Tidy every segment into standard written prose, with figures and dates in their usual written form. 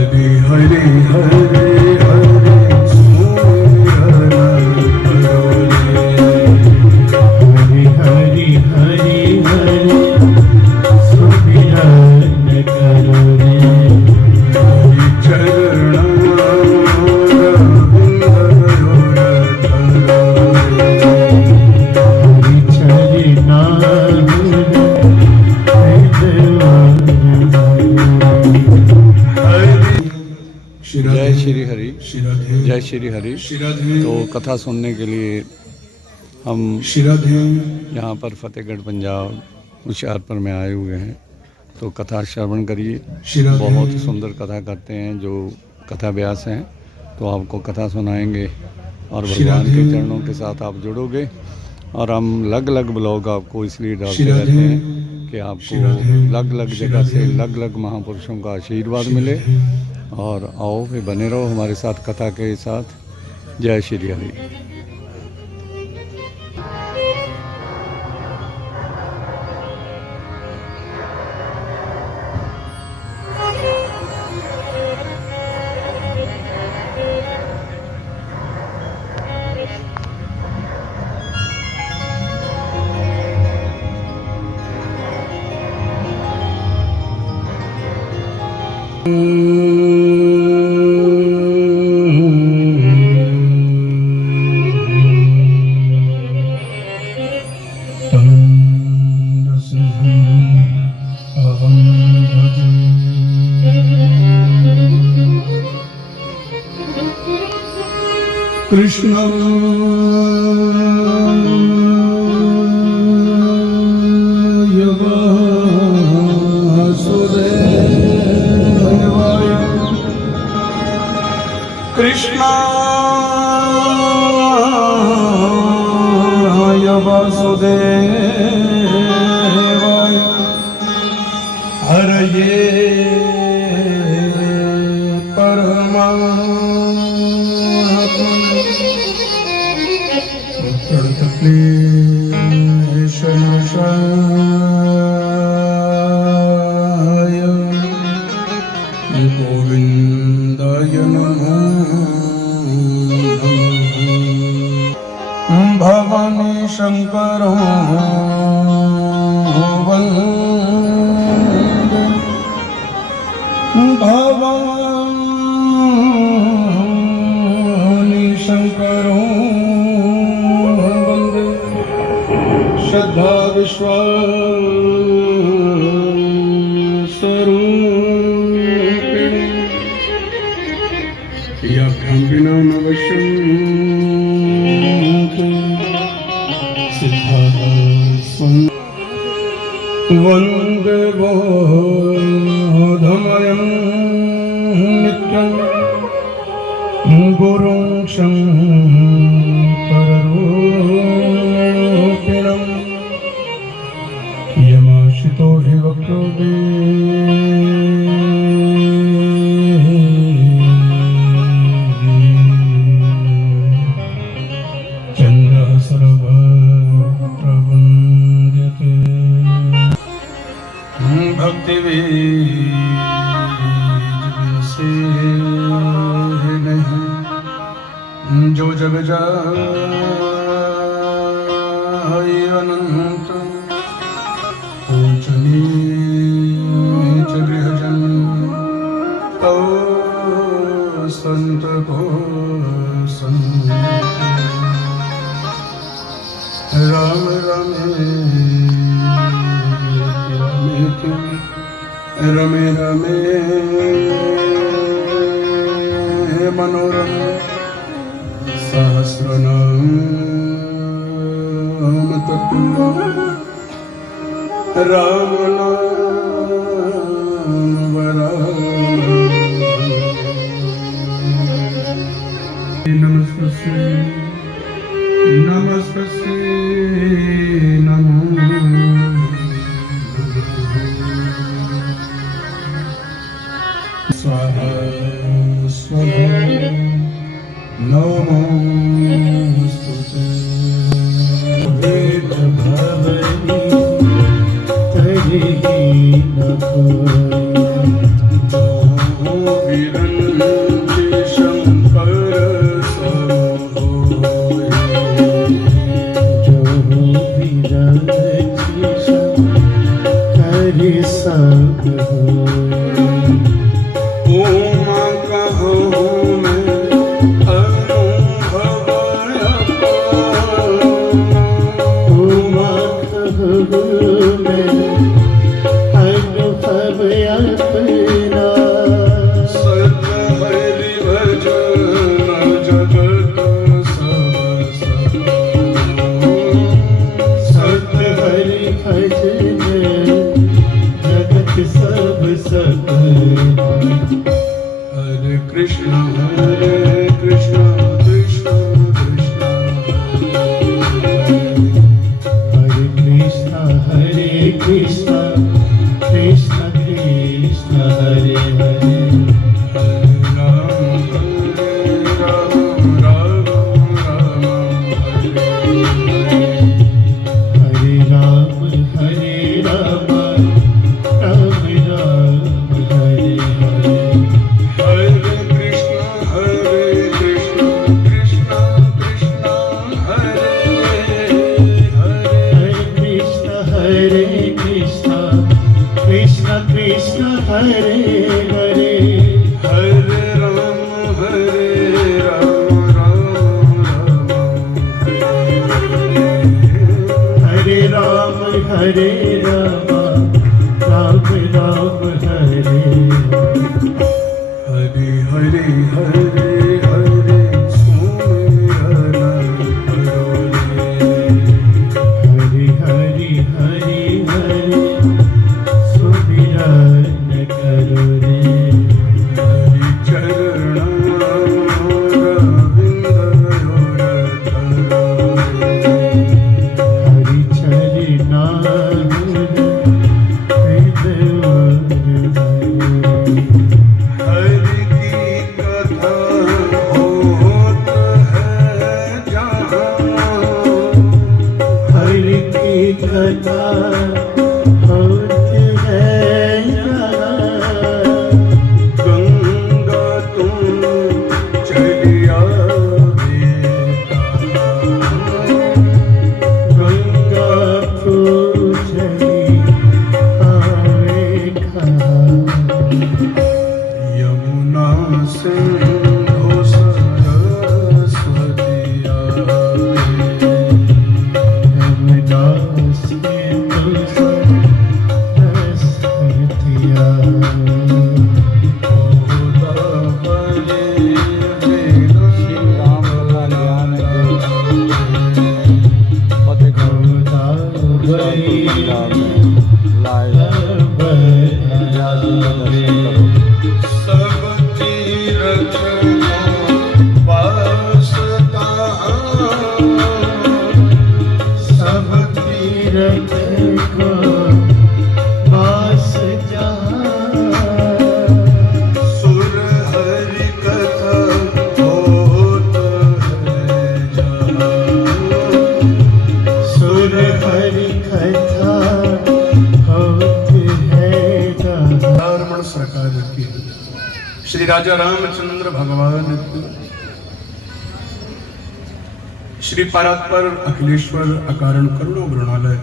हरे हरे हरे हरे सुमिरन करो रे। हरि हरि हरि हरि सुमिरन करो रे। हरि चरण रविंद हरि चरना जय श्री हरि, जय श्री हरि। तो कथा सुनने के लिए हम यहाँ पर फतेहगढ़ पंजाब होशियारपुर में आए हुए हैं। तो कथा श्रवण करिए, बहुत सुंदर कथा करते हैं जो कथा व्यास हैं। तो आपको कथा सुनाएंगे और भगवान के चरणों के साथ आप जुड़ोगे। और हम अलग अलग ब्लॉग आपको इसलिए डालते रहते हैं कि आपको अलग अलग जगह से अलग अलग महापुरुषों का आशीर्वाद मिले। और आओ फिर बने रहो हमारे साथ कथा के साथ। जय श्री हरि। कृष्ण वासुदेवाय कृष्णाय वासुदेवाय हरये क्लेशनाशाय गोविन्दाय नमो नमः। भवानी शंकरो वन्दे भवानी शंकरो श्रद्धा विश्वासरूपिणी याभ्यां विना न वश्यन्ति सिद्धाः वन्दे बोधमयं नित्यं गुरुं शङ्कररूपिणं यमाश्रितो हि वक्रोगे चन्द्रः सर्वप्रवन्द्यते। भक्तिवीर से नहीं जो जग जाए अनंत ऊंच नीच गृहजन तो संत को संत राम रमे रमे मनोरम सहस्रनाम तत्तुल्यं राम नाम वरानने। नमस्तस्यै नमस्तस्यै नमो स्वाहा स्वाहा नमोस्तुते। वेद भवनि कहि न कोई जो वीर कृष्ण कृष्ण कृष्ण हरे कृष्ण कृष्ण कृष्ण हरे हरे हरे राम राम राम हरे हरे हरे हरे हरे सुमिरन करो हरि हरि हरि हरि सुमिरन करो रे हरि चरण हरि चरना हरि की कथा होत है जहाँ हरि की कथा होती है यहाँ गंगा तुम चलिया बेटा गंगा पूजनी आवे कहा यमुना सिंधु सरस्वती यमुना सिंधु सरस्वती सब तीरथ वासता सब तीरथ को वास जहाँ सुर हरि कथा होत है जहाँ सुर हरि कथा होती है जहाँ रमण सरकार की श्री राजा रामचंद्र भगवान की श्री परात्पर अखिलेश्वर अकारण करुणो वृणालय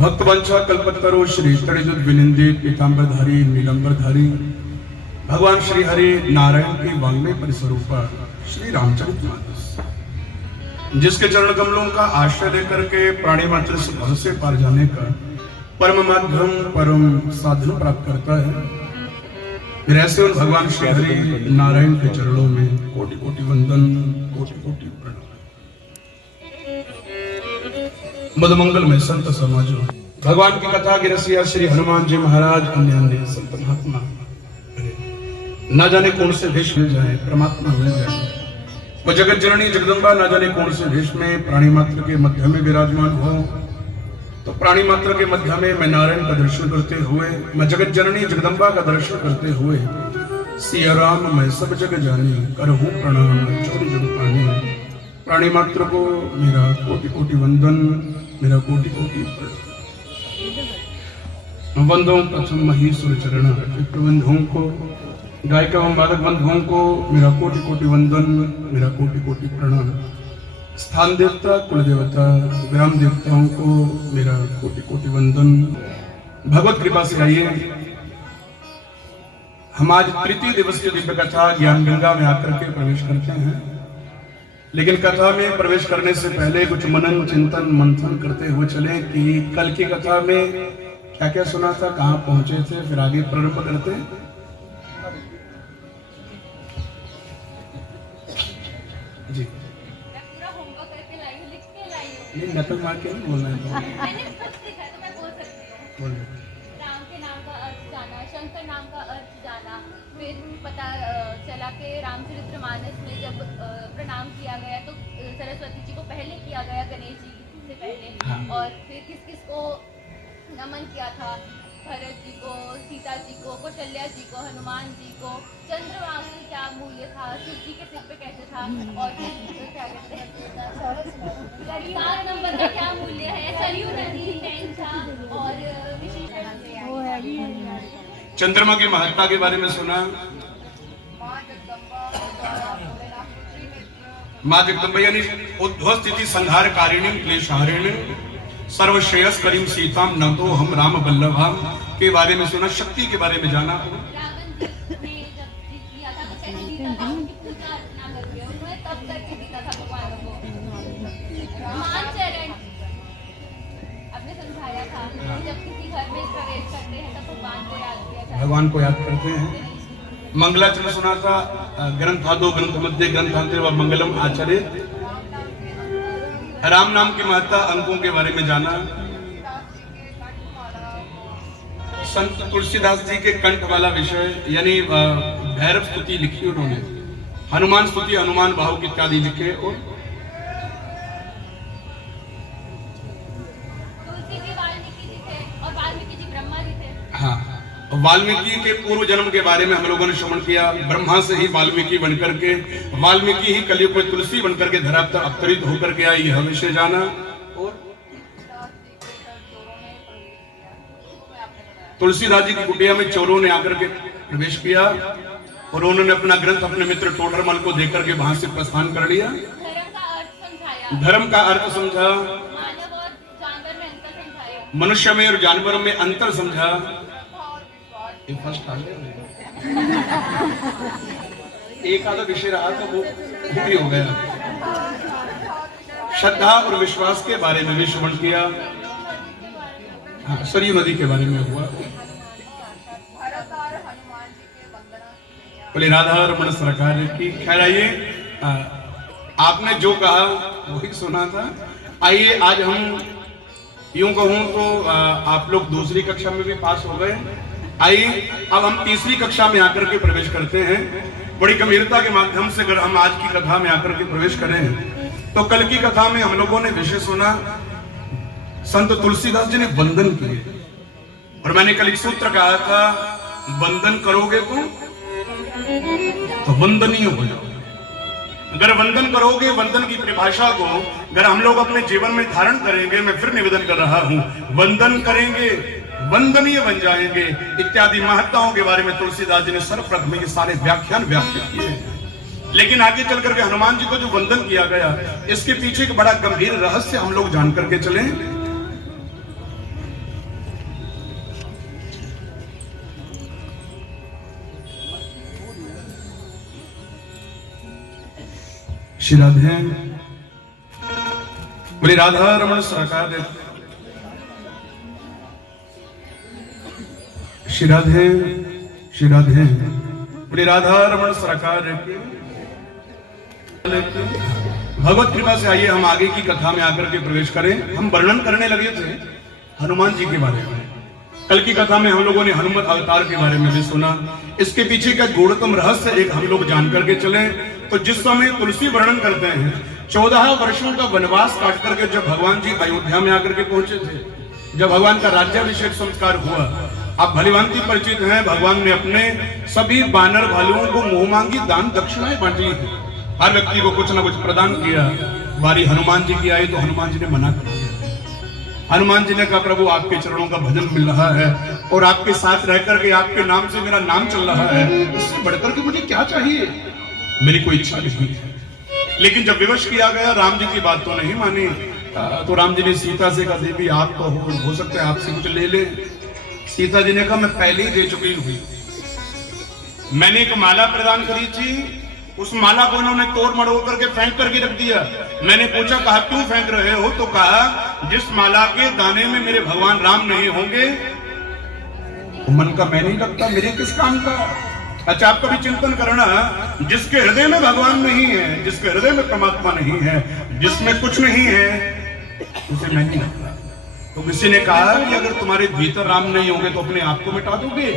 भक्त वंशा कल्पतरो श्री तड़िजुत विनिंदे पीतांबरधारी नीलंबरधारी भगवान श्री हरि नारायण के वांग्मय परिस्वरूपा श्री रामचरितमानस जिसके चरण कमलों का आश्रय लेकर के प्राणी मात्र से भव से पार जाने का परम माध्यम परम साधन प्राप्त करता है। फिर ऐसे उन भगवान श्री हरि नारायण के चरणों में कोटि कोटि वंदन कोटि कोटि प्रणाम। मधुमंगल में संत समाजो भगवान की कथा की रसिया श्री हनुमान जी महाराज अन्य अन्य संत महात्मा न जाने कौन से भेष मिल जाए परमात्मा मिल जाए वो जगत जननी जगदम्बा न जाने कौन से भेष में प्राणी मात्र के मध्य में विराजमान हो तो प्राणी मात्र के मध्य में मैं नारायण का दर्शन करते हुए मैं जगत जननी जगदम्बा का दर्शन करते हुए सिया राम मैं सब जग जानी करहूं प्रणाम चोरी जग पानी प्राणी मात्र को मेरा कोटि कोटि वंदन मेरा कोटि कोटि प्रणाम। बंधुओं प्रथम महीश्वर चरण बंधुओं को गायिका एवं बालक बंधुओं को मेरा कोटि कोटि वंदन मेरा कोटि कोटि प्रणाम। स्थान देवता कुल देवता ग्राम देवताओं को मेरा कोटि कोटि वंदन। भगवत कृपा से आइए हम आज तृतीय दिवसीय दिव्य कथा ज्ञान गंगा में आकर के प्रवेश करते हैं, लेकिन कथा में प्रवेश करने से पहले कुछ मनन चिंतन मंथन करते हुए चले कि कल की कथा में क्या क्या सुना था, कहाँ पहुंचे थे, फिर आगे प्रारंभ करते हैं। जी नहीं, नकल मार के नहीं बोलना है तो। मैंने कुछ सीखा तो मैं बोल सकती हूँ। बोलिए। राम के नाम का अर्थ जाना, शंकर नाम का अर्थ जाना, फिर पता चला कि रामचरितमानस में जब प्रणाम किया गया तो सरस्वती जी को पहले किया गया, गणेश जी से पहले, और फिर किस किस को नमन किया था? भरत जी को, सीता जी को, कौशल्या जी को, हनुमान जी को। चंद्रमा का क्या मूल्य था? शिव जी के सिर पे कैसे था? और क्या कहते हैं 7 नंबर का क्या मूल्य है? सरयू नदी था और विशेष चंद्रमा की महत्ता के बारे में सुना? माँ जगदम्बा यानी उद्भव स्थिति संहार कारिणी क्लेशहारिणी सर्वश्रेयस करीम सीताम न तो हम राम बल्लभाम के बारे में सुना? शक्ति के बारे में जाना? रावण जी ने जब किया था तो कैसे जीता था? उनकी पूजा अर्चना करके उन्होंने तब करके जीता था भगवान को। महान चरण आपने समझाया था कि जब किसी घर में प्रवेश करते हैं तब भगवान को याद किया जाए, भगवान को याद करते हैं। मंगलाचरण सुना था? ग्रंथादो ग्रंथ मध्य ग्रंथांतर व मंगलम आचार्य। राम नाम की महत्ता, अंकों के बारे में जाना? संत तुलसीदास जी के कंठ वाला विषय यानी भैरव स्तुति लिखी उन्होंने, हनुमान स्तुति, हनुमान भाव इत्यादि लिखे। और तुलसी जी वाल्मीकि जी थे और वाल्मीकि जी ब्रह्मा जी थे। हाँ, वाल्मीकि के पूर्व जन्म के बारे में हम लोगों ने श्रवण किया। ब्रह्मा से ही वाल्मीकि बनकर के, वाल्मीकि ही कलयुग में तुलसी बनकर के धरा पर अवतरित होकर के आई, यह विषय जाना। और तुलसीदास जी की कुटिया में चोरों ने आकर के प्रवेश किया और उन्होंने अपना ग्रंथ अपने मित्र टोडरमल को देकर के वहां से प्रस्थान कर लिया। धर्म का अर्थ समझाया, धर्म का अर्थ समझा, मानव और जानवर में अंतर समझाया, मनुष्य में और जानवर में अंतर समझा। ये फर्स्ट आ गया, एक आधा विषय रहा तो वो भी हो गया। श्रद्धा और विश्वास के बारे में भी श्रवण किया। हाँ, सरयू नदी के बारे में हुआ। बोले राधा रमन सरकार की। खैर आइए, आपने जो कहा वही सुना था। आइए आज हम यूं कहूं तो आप लोग दूसरी कक्षा में भी पास हो गए। आइए अब हम तीसरी कक्षा में आकर के प्रवेश करते हैं। बड़ी गंभीरता के माध्यम से अगर हम आज की कथा में आकर के प्रवेश करें तो कल की कथा में हम लोगों ने विषय सुना, संत तुलसीदास जी ने वंदन किए। और मैंने कल एक सूत्र कहा था, वंदन करोगे तो वंदनीय हो जाओ। अगर वंदन करोगे, वंदन की परिभाषा को अगर हम लोग अपने जीवन में धारण करेंगे, मैं फिर निवेदन कर रहा हूं, वंदन करेंगे वंदनीय बन जाएंगे इत्यादि महत्ताओं के बारे में तुलसीदास जी ने सर्वप्रथम ये सारे व्याख्यान व्याख्या किए। लेकिन आगे चल करके हनुमान जी को जो वंदन किया गया, इसके पीछे एक बड़ा गंभीर रहस्य हम लोग जान करके चलें। श्री राधे बोले राधा रमन सरकार। श्री राधे बोले राधा रमन सरकार की। भगवत कृपा से आइए हम आगे की कथा में आकर के प्रवेश करें। हम वर्णन करने लगे थे हनुमान जी के बारे में। कल की कथा में हम लोगों ने हनुमत अवतार के बारे में भी सुना। इसके पीछे का गूढ़तम रहस्य एक हम लोग जान करके चले। तो जिस समय तुलसी वर्णन करते हैं 14 वर्षों का वनवास काट करके जब भगवान जी अयोध्या में आकर के पहुंचे थे, जब भगवान का राज्याभिषेक संस्कार हुआ, आप भलीभांति परिचित हैं, भगवान ने अपने सभी बानर भालुओं को मुंह मांगी दान दक्षिणाएं बांटी। हर व्यक्ति को कुछ ना कुछ प्रदान किया। बारी हनुमान जी की आई तो हनुमान जी ने मना कर दिया। हनुमान जी ने कहा, प्रभु आपके चरणों का भजन मिल रहा है और आपके साथ रह करके आपके नाम से मेरा नाम चल रहा है, इससे बढ़कर के मुझे क्या चाहिए? मेरी कोई इच्छा नहीं है। लेकिन जब विवश किया गया, राम जी की बात तो नहीं मानी। तो राम जी ने सीता से कहा, देवी आप तो हो सकता है आपसे कुछ ले ले। सीता जी ने कहा, मैं पहले ही दे चुकी हुई। मैंने एक माला प्रदान करी थी, उस माला को इन्होंने तोड़ मड़ोड़ करके फेंक करके रख दिया। मैंने पूछा, कहा क्यों फेंक रहे हो? तो कहा, जिस माला के दाने में मेरे भगवान राम नहीं होंगे, तो मन का मैं नहीं लगता, मेरे किस काम का? अच्छा, आप कभी चिंतन करना, जिसके हृदय में भगवान नहीं है, जिसके हृदय में परमात्मा नहीं है, जिसमें कुछ नहीं है, उसे मैं नहीं लगता। तो किसी ने कहा कि अगर तुम्हारे भीतर राम नहीं होंगे तो अपने आप को मिटा दोगे?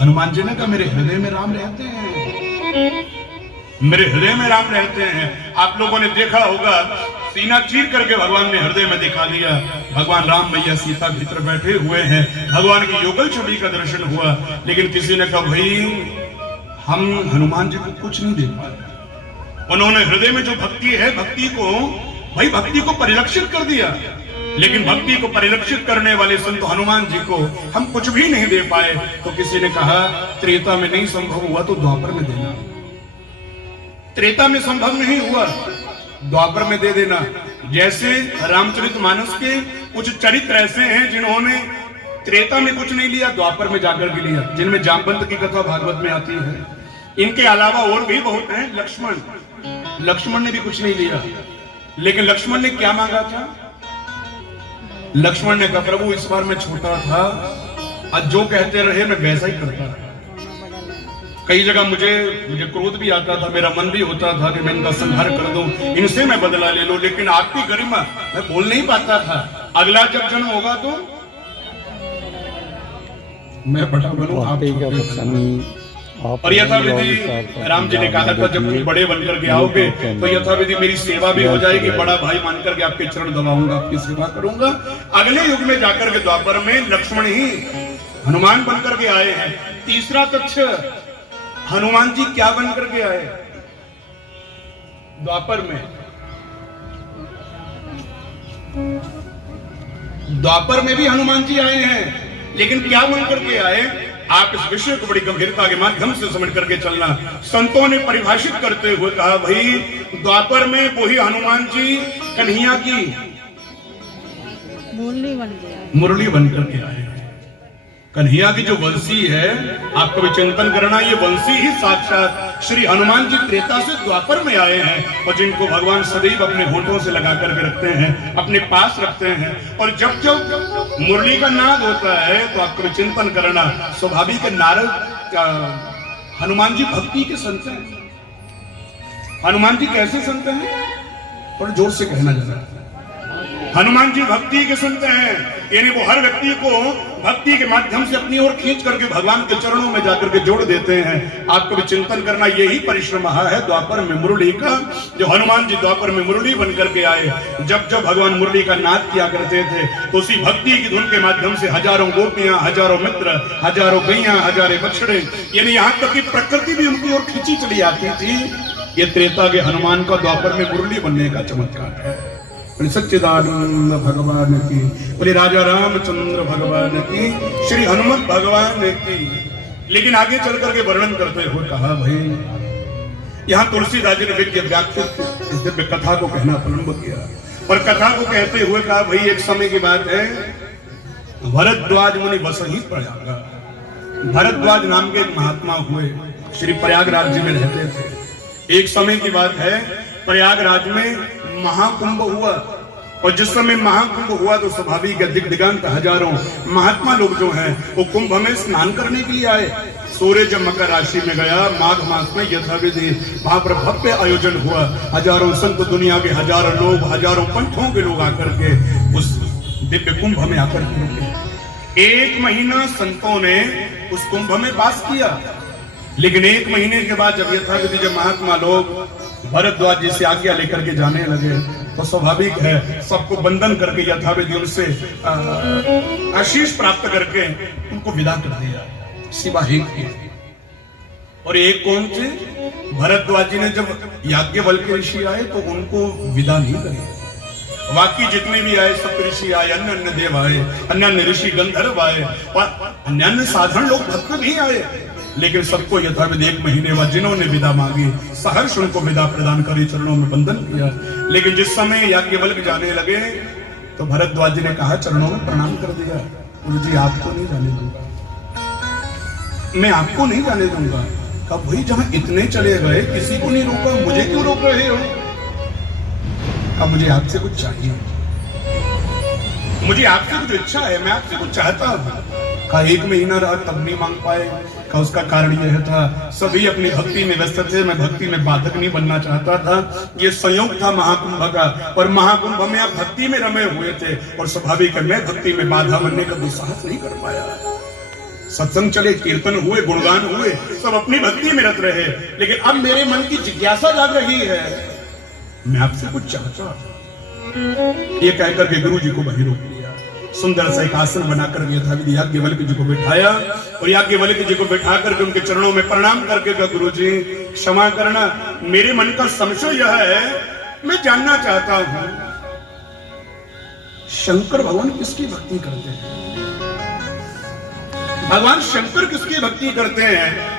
हनुमान जी ने कहा, मेरे हृदय में राम रहते हैं। मेरे हृदय में राम रहते हैं। आप लोगों ने देखा होगा, सीना चीर करके भगवान ने हृदय में दिखा दिया। भगवान राम मैया सीता भीतर बैठे हुए हैं, भगवान की युगल छवि का दर्शन हुआ। लेकिन किसी ने कहा भाई हम हनुमान जी को कुछ नहीं देख पाए। उन्होंने हृदय में जो भक्ति है, भक्ति को परिलक्षित कर दिया। लेकिन भक्ति को परिलक्षित करने वाले संत हनुमान जी को हम कुछ भी नहीं दे पाए। तो किसी ने कहा त्रेता में नहीं संभव हुआ तो द्वापर में देना। त्रेता में संभव नहीं हुआ, द्वापर में दे देना। जैसे रामचरितमानस के कुछ चरित्र ऐसे हैं जिन्होंने त्रेता में कुछ नहीं लिया, द्वापर में जाकर के लिया, जिनमें जामवंत की कथा भागवत में आती है। इनके अलावा और भी बहुत हैं। लक्ष्मण ने भी कुछ नहीं लिया। लेकिन लक्ष्मण ने क्या मांगा था? लक्ष्मण ने कहा प्रभु इस बार मैं छोटा था, आज जो कहते रहे मैं वैसा ही करता रहा। कई जगह मुझे क्रोध भी आता था, मेरा मन भी होता था कि मैं इनका संहार कर दूं, इनसे मैं बदला ले लूं। लेकिन आपकी गरिमा मैं बोल नहीं पाता था। अगला जब जन्म होगा तो मैं बड़ा बनूं, आप और यथाविधि राम जी ने कहा था जब तुम बड़े बनकर के आओगे तो यथाविधि मेरी सेवा भी हो जाएगी, बड़ा भाई मानकर के आपके चरण दबाऊंगा, आपकी सेवा करूंगा। अगले युग में जाकर के द्वापर में लक्ष्मण ही हनुमान बनकर के आए हैं। तीसरा तथ्य, हनुमान जी क्या बनकर के आए द्वापर में? द्वापर में भी हनुमान जी आए हैं, लेकिन क्या बनकर के आए? आप इस विषय को बड़ी गंभीरता के माध्यम से समझ करके चलना। संतों ने परिभाषित करते हुए कहा भाई द्वापर में वही हनुमान जी कन्हैया की मुरली बनकर के आए। कन्हैया की जो वंशी है, आपको भी चिंतन करना, ये वंशी ही साक्षात श्री हनुमान जी त्रेता से द्वापर में आए हैं, और जिनको भगवान सदैव अपने होठों से लगा करके रखते हैं, अपने पास रखते हैं। और जब जब मुरली का नाद होता है तो आपको भी चिंतन करना, स्वाभाविक नारद हनुमान जी भक्ति के संत हैं। हनुमान जी कैसे संत हैं? थोड़ा जोर से कहना जरा। हनुमान जी भक्ति के संत हैं, यानी वो हर व्यक्ति को भक्ति के माध्यम से अपनी ओर खींच करके भगवान के चरणों में जाकर के जोड़ देते हैं। आपको भी चिंतन करना, यही परिश्रम है द्वापर में मुरली का, जो हनुमान जी द्वापर में मुरली बनकर के आए। जब जब भगवान मुरली का नाद किया करते थे तो उसी भक्ति की धुन के माध्यम से हजारों गोपियां, हजारों मित्र, हजारों गैया, हजारों बछड़े, यानी यहाँ तक कि प्रकृति भी उनकी ओर खींची चली आती थी। ये त्रेता के हनुमान का द्वापर में मुरली बनने का चमत्कार है। सच्चिदानंद भगवान की, बोले राजा रामचंद्र भगवान की, श्री हनुमत भगवान की। लेकिन आगे चल करके वर्णन करते हुए कहा भाई, यहाँ तुलसीदास जी ने व्याख्यात इस दिव्य कथा को कहना प्रारंभ किया, और कथा को कहते हुए कहा भाई एक समय की बात है, भरद्वाज मुनि वसही प्रयाग। भरद्वाज नाम के एक महात्मा हुए, श्री प्रयागराज जी में रहते थे। एक समय की बात है, प्रयागराज में महाकुंभ हुआ, और जिस समय महाकुंभ हुआ तो स्वाभाविक दिग्दिगांत हजारों महात्मा लोग जो हैं वो कुंभ में स्नान करने के लिए आए। सूर्य जब मकर राशि में गया, माघ मास में यथाविधि वहां पर भव्य आयोजन हुआ। हजारों संत, दुनिया के हजारों लोग, हजारों पंथों के लोग आकर के उस दिव्य कुंभ में आकर के रुके। 1 महीना संतों ने उस कुंभ में वास किया। लेकिन 1 महीने के बाद जब यथाविधि जब महात्मा लोग भरद्वाज जी से आज्ञा लेकर के जाने लगे तो स्वाभाविक है सबको बंधन करके यथाविधि उनसे आशीष प्राप्त करके उनको विदा कर दिया, सिवाय एक। और एक कौन थे? भरद्वाज जी ने जब याज्ञवल्क्य ऋषि आए तो उनको विदा नहीं करी। बाकी जितने भी आए सब ऋषि आए, अन्य अन्य देव आए, अन्य अन्य ऋषि गंधर्व आए, और अन्य अन्य साधारण लोग भक्त भी आए। लेकिन सबको यथाविधि 1 महीने बाद जिन्होंने विदा मांगी सहर्ष उनको विदा प्रदान करी, चरणों में बंधन किया। लेकिन जिस समय याज्ञवल्क्य जाने लगे तो भरद्वाज जी ने कहा, चरणों में प्रणाम कर दिया, गुरु जी आपको नहीं जाने दूंगा, मैं आपको नहीं जाने दूंगा। कहा वही जहां इतने चले गए किसी को नहीं रोका, मुझे क्यों रोक रहे हो? कहा मुझे आपसे कुछ चाहिए, मुझे आपसे कुछ इच्छा है, मैं आपसे कुछ चाहता हूं। कहा 1 महीना रहा तब नहीं मांग पाए। का उसका कारण यह था सभी अपनी भक्ति में व्यस्त थे, मैं भक्ति में बाधक नहीं बनना चाहता था। ये संयोग था महाकुंभ का, और महाकुंभ में आप भक्ति में रमे हुए थे, और स्वाभाविक है मैं भक्ति में बाधा बनने का दुस्साहस नहीं कर पाया। सत्संग चले, कीर्तन हुए, गुणगान हुए, सब अपनी भक्ति में रत रहे, लेकिन अब मेरे मन की जिज्ञासा जाग रही है, मैं आपसे कुछ चाहता हूं। ये कहकर के गुरु जी को वहीं रोक लिया, सुंदर सा एक आसन बनाकर यथाविधि याज्ञवल्क्य जी को बिठाया और याज्ञवल्क्य जी को बिठा करके उनके चरणों में प्रणाम करके कहा, गुरु जी क्षमा करना, मेरे मन का संशय यह है, मैं जानना चाहता हूं शंकर भगवान किसकी भक्ति करते हैं? भगवान शंकर किसकी भक्ति करते हैं?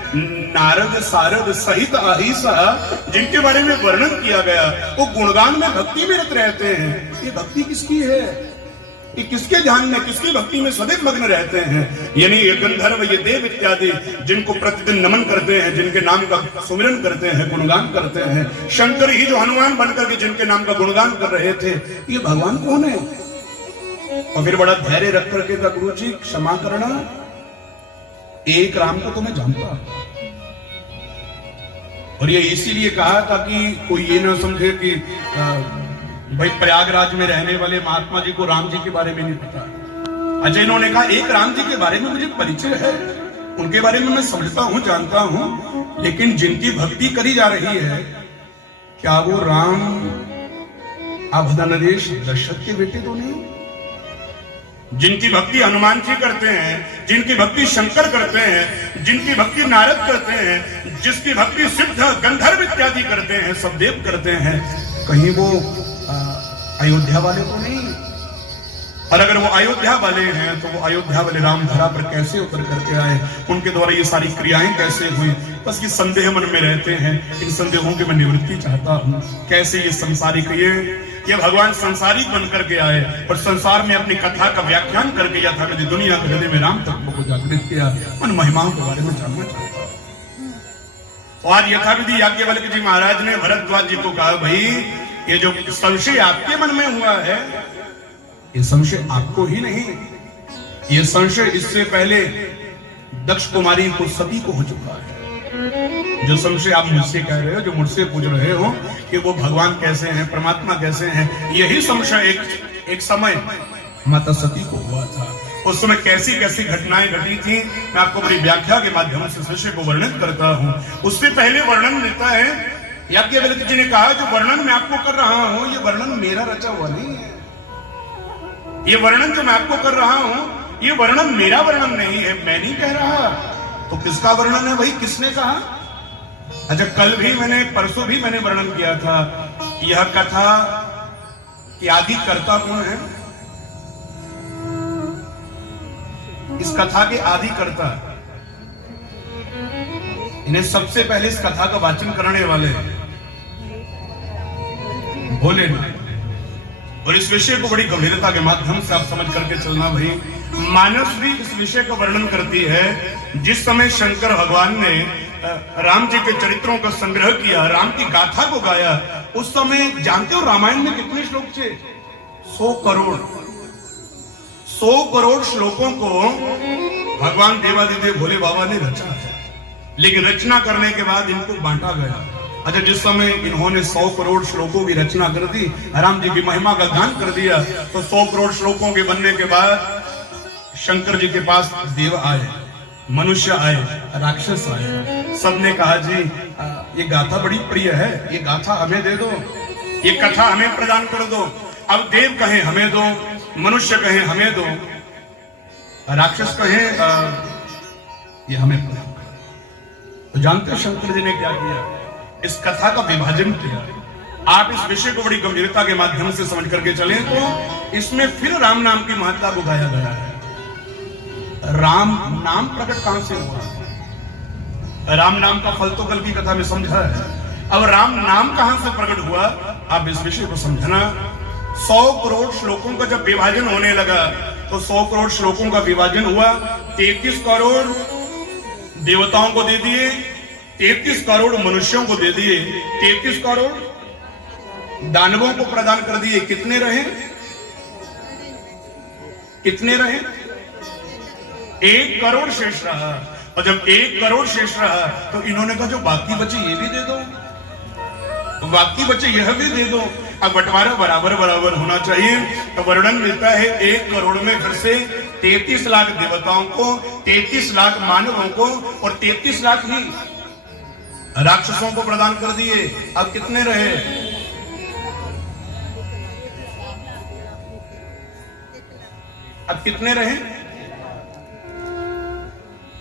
नारद सारद सहित अहिसा जिनके बारे में वर्णन किया गया, वो गुणगान में भक्ति में रत रहते हैं। ये भक्ति किसकी है? ये किसके ध्यान में, किसकी भक्ति में सदैव मग्न रहते हैं? यानी ये गंधर्व, ये देव इत्यादि जिनको प्रतिदिन नमन करते हैं, जिनके नाम का सुमिरन करते हैं, गुणगान करते हैं, शंकर ही जो हनुमान बनकर के जिनके नाम का गुणगान कर रहे थे, ये भगवान कौन है? और फिर बड़ा धैर्य रख करके कहा, गुरु जी क्षमा करना, एक राम को तो मैं जानता हूं। और ये इसीलिए कहा ताकि कोई ये ना समझे कि भाई प्रयागराज में रहने वाले महात्मा जी को राम जी के बारे में नहीं पता। अच्छा, इन्होंने कहा एक राम जी के बारे में मुझे परिचय है, उनके बारे में मैं समझता हूं, जानता हूं, लेकिन जिनकी भक्ति करी जा रही है, क्या वो राम अवधनदेश दशरथ के बेटे तो नहीं? जिनकी भक्ति हनुमान जी करते हैं, जिनकी भक्ति शंकर करते हैं, जिनकी भक्ति नारद करते हैं, जिसकी भक्ति सिद्ध गंधर्व इत्यादि करते हैं, सब देव करते हैं, कहीं वो अयोध्या वाले तो नहीं? और अगर वो अयोध्या वाले हैं तो वो अयोध्या वाले राम धरा पर कैसे उतर करके आए, उनके द्वारा ये सारी क्रियाएं कैसे हुई? बस ये संदेह मन में रहते हैं, इन संदेहों की मैं निवृत्ति चाहता हूं। कैसे ये संसारिक ये भगवान संसारिक बन करके आए और संसार में अपनी कथा का व्याख्यान करके यथाविधि दुनिया के हृदय में राम तत्व को जागृत किया, उन महिमाओं के बारे में जानना चाहता हूं। तो आज यथाविधि याज्ञवल्क्य जी महाराज ने भरद्वाज जी को कहा, भाई ये जो संशय आपके मन में हुआ है, ये संशय आपको ही नहीं, ये संशय इससे पहले दक्ष कुमारी को सती को हो चुका है। जो संशय आप मुझसे कह रहे हो, जो मुझसे पूछ रहे हो कि वो भगवान कैसे हैं, परमात्मा कैसे हैं, यही संशय एक समय माता सती को हुआ था। उस समय कैसी कैसी घटनाएं घटी थी, मैं आपको बड़ी व्याख्या के माध्यम से इस विषय को वर्णन करता हूं। उससे पहले वर्णन देता है याज्ञवल्क्य जी ने कहा, जो वर्णन मैं आपको कर रहा हूं, ये वर्णन मेरा रचा हुआ नहीं है। ये वर्णन जो मैं आपको कर रहा हूं, ये वर्णन मेरा वर्णन नहीं है, मैं नहीं कह रहा। तो किसका वर्णन है भाई, किसने कहा? अच्छा, कल भी मैंने, परसों भी मैंने वर्णन किया था, यह कथा की आदि कर्ता कौन है? इस कथा के आदि कर्ता, इन्हें सबसे पहले इस कथा का वाचन करने वाले भोलेनाथ। और इस विषय को बड़ी गंभीरता के माध्यम से आप समझ करके चलना भाई। मानस भी इस विषय का वर्णन करती है, जिस समय शंकर भगवान ने राम जी के चरित्रों का संग्रह किया, राम की गाथा को गाया, उस समय जानते हो रामायण में कितने श्लोक थे? 100 करोड़। 100 करोड़ श्लोकों को भगवान देवादिदेव भोले बाबा ने रचा है, लेकिन रचना करने के बाद इनको बांटा गया। अच्छा, जिस समय इन्होंने 100 करोड़ श्लोकों की रचना कर दी, राम जी की महिमा का गान कर दिया, तो 100 करोड़ श्लोकों के बनने के बाद शंकर जी के पास देव आए, मनुष्य आए, राक्षस आए। सबने कहा, जी ये गाथा बड़ी प्रिय है, ये गाथा हमें दे दो, ये कथा हमें प्रदान कर दो। अब देव कहें हमें दो, मनुष्य कहें हमें दो, राक्षस कहें ये हमें प्रदान करो। तो जानते हो शंकर जी ने क्या किया? इस कथा का विभाजन किया। आप इस विषय को बड़ी गंभीरता के माध्यम से समझ करके चलें तो इसमें फिर राम नाम की महत्ता को गाया गया है। राम नाम प्रकट कहां से हुआ? राम नाम का फल तो कल की कथा में समझा है। अब राम नाम कहां से प्रकट हुआ, आप इस विषय को समझना। 100 करोड़ श्लोकों का जब विभाजन होने लगा, तो 100 करोड़ श्लोकों का विभाजन हुआ। 33 करोड़ देवताओं को दे दिए, 33 करोड़ मनुष्यों को दे दिए, 33 करोड़ दानवों को प्रदान कर दिए। कितने रहे? कितने रहे? 1 करोड़ शेष रहा। और जब 1 करोड़ शेष रहा, तो इन्होंने कहा जो बाकी बचे ये भी दे दो, बाकी बचे यह भी दे दो। अब बंटवारा बराबर बराबर होना चाहिए। तो वर्णन मिलता है 1 करोड़ में फिर से 33 लाख देवताओं को, 33 लाख मानवों को और 33 लाख ही राक्षसों को प्रदान कर दिए। अब कितने रहे? अब कितने रहे?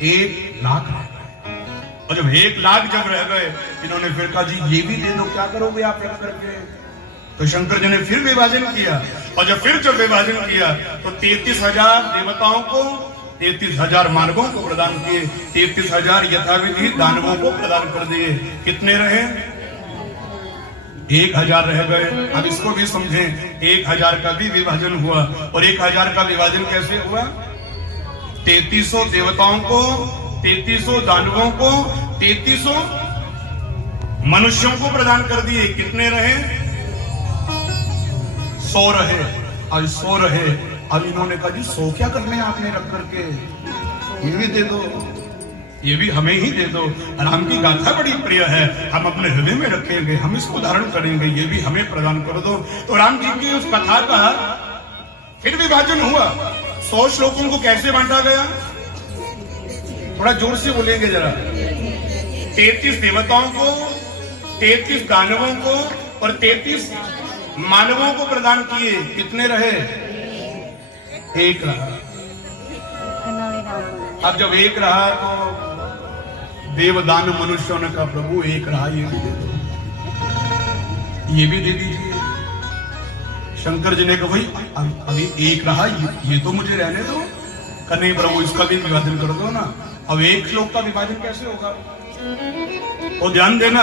1 लाख रह गए। और जब 1 लाख जब रह गए, इन्होंने फिर कहा जी ये भी दे दो, क्या करोगे आप रख करके? तो शंकर जी ने फिर विभाजन किया, और जब विभाजन किया तो 33,000 देवताओं को, 33,000 मानवों को प्रदान किए, 33,000 यथाविधि दानवों को प्रदान कर दिए। कितने रहे? 1,000 रह गए। अब इसको भी समझें, 1,000 का भी विभाजन हुआ, और 1,000 का विभाजन कैसे हुआ? 3300 देवताओं को, 3300 दानवों को, 3300 मनुष्यों को प्रदान कर दिए। कितने रहे? 100 रहे। आज 100 रहे। अब इन्होंने कहा जी 100 क्या करने आपने रख करके, ये भी दे दो, ये भी हमें ही दे दो। राम की गाथा बड़ी प्रिय है, हम अपने हृदय में रखेंगे, हम इसको धारण करेंगे, ये भी हमें प्रदान कर दो। तो राम जी की उस कथा का फिर विभाजन हुआ। 100 श्लोकों को कैसे बांटा गया? थोड़ा जोर से बोलेंगे जरा। 33 देवताओं को, 33 दानवों को और 33 मानवों को प्रदान किए। कितने रहे? 1 रहा। अब जब 1 रहा तो देवदान मनुष्यों ने कहा प्रभु 1 रहा, ये भी दे दो, ये भी दे दीजिए। शंकर जी ने कहा भाई अभी 1 रहा, ये तो मुझे रहने दो। कहा नहीं प्रभु इसका भी विभाजन कर दो ना। अब 1 श्लोक का विभाजन कैसे होगा? और ध्यान देना,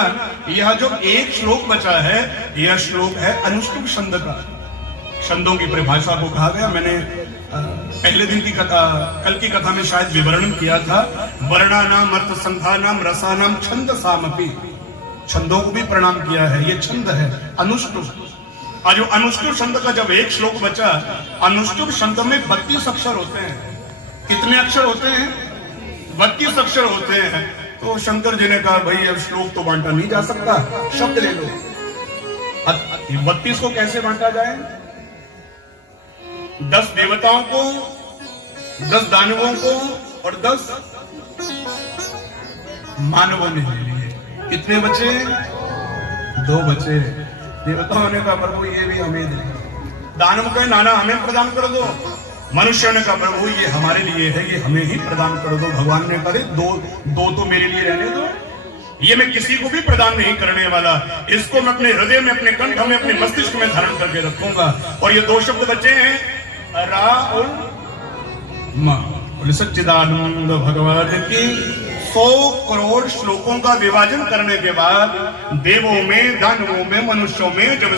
यह जो 1 श्लोक बचा है, यह श्लोक है अनुष्टुप छंद का। छंदों की परिभाषा को कहा गया। मैंने पहले दिन की कथा, कल की कथा में शायद विवरण किया था। वर्णानाम, अर्थ संख्यानाम, रसानाम, छंद सामपि, छंदों को भी प्रणाम किया है। ये छंद है अनुष्टुप। और जो अनुष्टुप छंद का जब 1 श्लोक बचा, अनुष्टुप छंद में 32 अक्षर होते हैं। कितने अक्षर होते हैं? 32 अक्षर होते हैं। तो शंकर जी ने कहा भाई अब श्लोक तो बांटा नहीं जा सकता, शब्द ले लो। 32 को कैसे बांटा जाए? 10 देवताओं को, 10 दानवों को और 10 मानवों ने ले लिए। कितने बचे? 2 बचे। देवताओं ने कहा प्रभु ये भी हमें दे। दानव कहे नाना हमें प्रदान कर दो। मनुष्य ने कहा प्रभु ये हमारे लिए है, ये हमें ही प्रदान कर दो। भगवान ने कहा दो तो मेरे लिए रहने दो, ये मैं किसी को भी प्रदान नहीं करने वाला। इसको मैं अपने हृदय में, अपने कंठ में, अपने मस्तिष्क में धारण करके रखूंगा। और ये 2 शब्द बचे हैं, रा और मा। सच्चिदानंद भगवान की 100 करोड़ श्लोकों का विभाजन करने के बाद देवों में, दानवों में, मनुष्यों में जब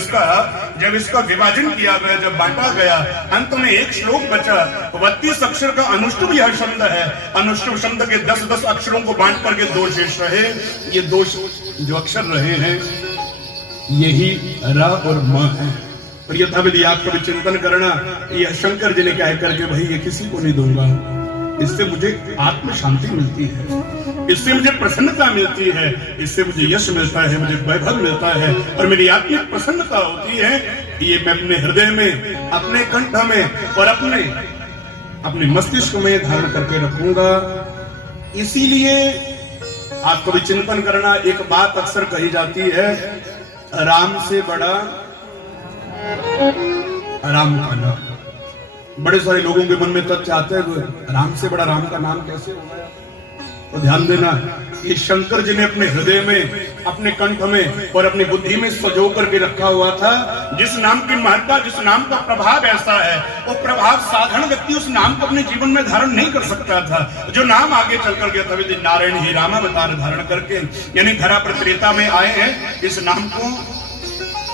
इसका विभाजन किया गया, जब बांटा गया, अंत में 1 श्लोक बचा। 32 अक्षर का अनुष्टुप यह शब्द है। अनुष्टुप शब्द के 10-10 अक्षरों को बांट करके 2 शेष रहे। ये 2 जो अक्षर रहे हैं यही रा और म है। और यथाविधि आपको भी चिंतन करना, यह शंकर जी ने कह करके भाई ये किसी को नहीं दूंगा, इससे मुझे आत्म शांति मिलती है, इससे मुझे प्रसन्नता मिलती है, इससे मुझे यश मिलता है, मुझे वैभव मिलता है और मेरी आत्मिक प्रसन्नता होती है। ये मैं अपने हृदय में, अपने कंठ में और अपने मस्तिष्क में धारण करके रखूंगा। इसीलिए आपको भी चिंतन करना, एक बात अक्सर कही जाती है, राम से बड़ा राम का नाम। बड़े सारे लोगों के मन में तथ्य आते हैं राम से बड़ा राम का नाम कैसे होगा? तो ध्यान देना, ये शंकर जी ने अपने हृदय में, अपने कंठ में और अपनी बुद्धि में सजो करके रखा हुआ था। जिस नाम की महत्ता, जिस नाम का प्रभाव ऐसा है, वो प्रभाव साधारण व्यक्ति उस नाम को अपने जीवन में धारण नहीं कर सकता था। जो नाम आगे चल कर गया था, नारायण ही राम अवतार धारण करके, यानी धरा पर त्रेता में आए हैं। इस नाम को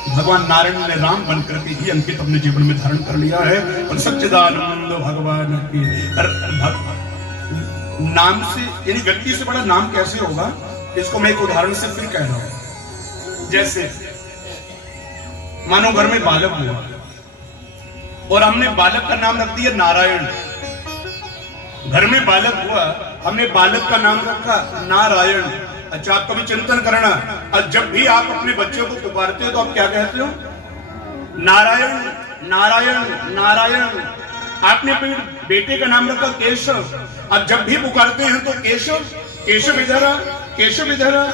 भगवान नारायण ने राम बनकर के ही अंकित अपने जीवन में धारण कर लिया है। और सच्चिदानंद भगवान की नाम से, यानी व्यक्ति से बड़ा नाम कैसे होगा, इसको मैं एक उदाहरण से फिर कह रहा हूं। जैसे मानो घर में बालक हुआ और हमने बालक का नाम रख दिया नारायण। घर में बालक हुआ, हमने बालक का नाम रखा नारायण। अच्छा, आप कभी चिंतन करना, जब भी आप अपने बच्चे को पुकारते हो तो आप क्या कहते हो? नारायण नारायण नारायण। आपने अपने बेटे का नाम रखा केशव। अब जब भी पुकारते हैं तो केशव केशव इधर आ, केशव इधर आ।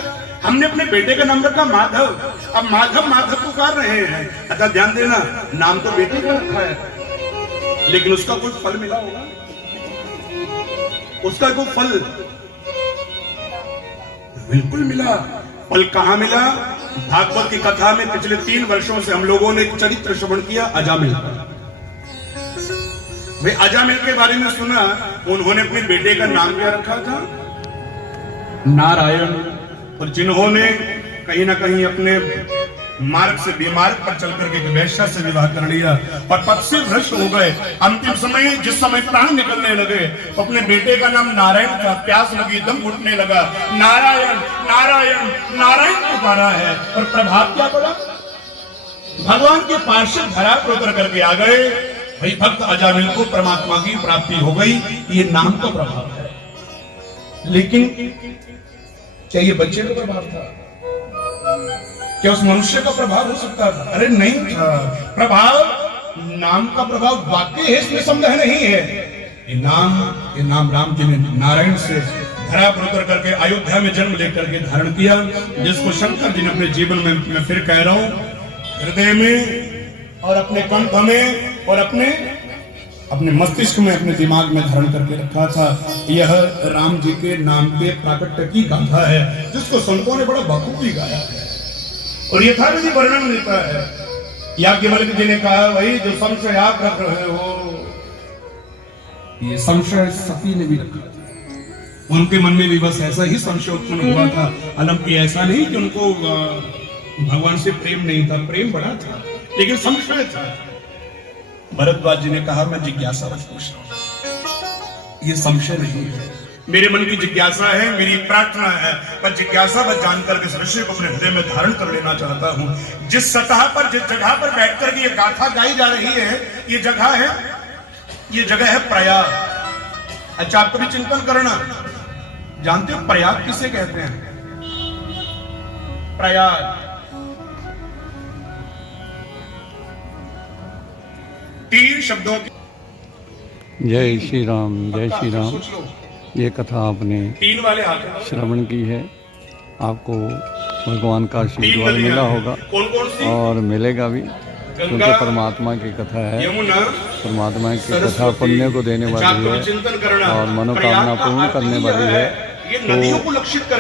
हमने अपने बेटे का नाम रखा माधव। अब माधव माधव पुकार रहे हैं। अच्छा ध्यान देना, नाम तो बेटे का रखा है, लेकिन उसका कोई फल मिला होगा? उसका कोई फल बिल्कुल मिला। फल कहां मिला? भागवत की कथा में पिछले 3 वर्षों से हम लोगों ने एक चरित्र श्रवण किया, अजामिल। वे अजामिल के बारे में सुना। उन्होंने अपने बेटे का नाम क्या रखा था? नारायण। और जिन्होंने कहीं ना कहीं अपने मार्ग से बीमार्ग पर चल करके एक वैश्या से विवाह कर लिया और पद से भ्रष्ट हो गए। अंतिम समय जिस समय प्राण निकलने लगे तो अपने बेटे का नाम नारायण था। प्यास लगी, दम घुटने लगा, नारायण नारायण नारायण पुकारा है। और प्रभाव क्या पड़ा? भगवान के पार्षद धरा पर उतर करके आ गए। भाई भक्त अजामिल को परमात्मा की प्राप्ति हो गई। ये नाम का प्रभाव है। लेकिन क्या ये बच्चे का प्रभाव था? क्या उस मनुष्य का प्रभाव हो सकता था? अरे नहीं था। प्रभाव, नाम का प्रभाव वाकई है, इसमें संदेह नहीं है। ये नाम राम जी ने नारायण से धरा पर उतर करके अयोध्या में जन्म लेकर के धारण किया, जिसको शंकर जी ने अपने जीवन में, मैं फिर कह रहा हूं, हृदय में और अपने कंठ में और अपने मस्तिष्क में, अपने दिमाग में धारण करके रखा था। यह राम जी के नाम के प्राकट्य की गाथा है, जिसको संतों ने बड़ा बखूबी गाया है और यथाविधि वर्णन मिलता है। याज्ञवल्क्य जी ने कहा, वही जो संशय आप रख रहे हो, ये संशय सती ने भी रखा था। उनके मन में भी बस ऐसा ही संशय उत्पन्न हुआ था। हालांकि ऐसा नहीं कि उनको भगवान से प्रेम नहीं था, प्रेम बड़ा था, लेकिन संशय था। भरद्वाज जी ने कहा, मैं जिज्ञासा बस पूछ रहा हूं, ये संशय नहीं है, मेरे मन की जिज्ञासा है, मेरी प्रार्थना है। पर जिज्ञासा बस जानकर के इस विषय को अपने हृदय में धारण कर लेना चाहता हूं। जिस सतह पर, जिस जगह पर बैठकर के ये गाथा गाई जा रही है, ये जगह है प्रयाग। अच्छा, आपको भी चिंतन करना, जानते हो प्रयाग किसे कहते हैं? प्रयाग 3 शब्दों की। जय श्री राम, जय श्री राम। ये कथा आपने 3 वाले हाथ श्रवण की है। आपको भगवान का आशीर्वाद मिला होगा और मिलेगा भी, क्योंकि परमात्मा की कथा है। परमात्मा की कथा पुण्य को देने वाली है और मनोकामना पूर्ण करने वाली है। तो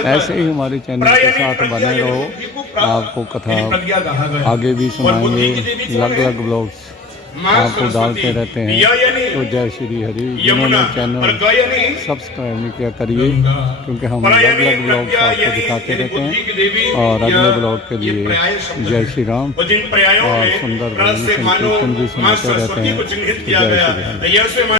ऐसे ही हमारे चैनल के साथ बने रहो। आपको कथा आगे भी सुनाएंगे, अलग अलग ब्लॉग्स आपको डालते रहते हैं। तो जय श्री हरि। जिन्होंने चैनल सब्सक्राइब नहीं किया करिए, क्योंकि हम अलग अलग ब्लॉग्स आपको दिखाते रहते हैं। और अगले ब्लॉग के लिए जय श्री राम और सुंदर कीर्तन भी सुनाते रहते हैं। जय श्री राम।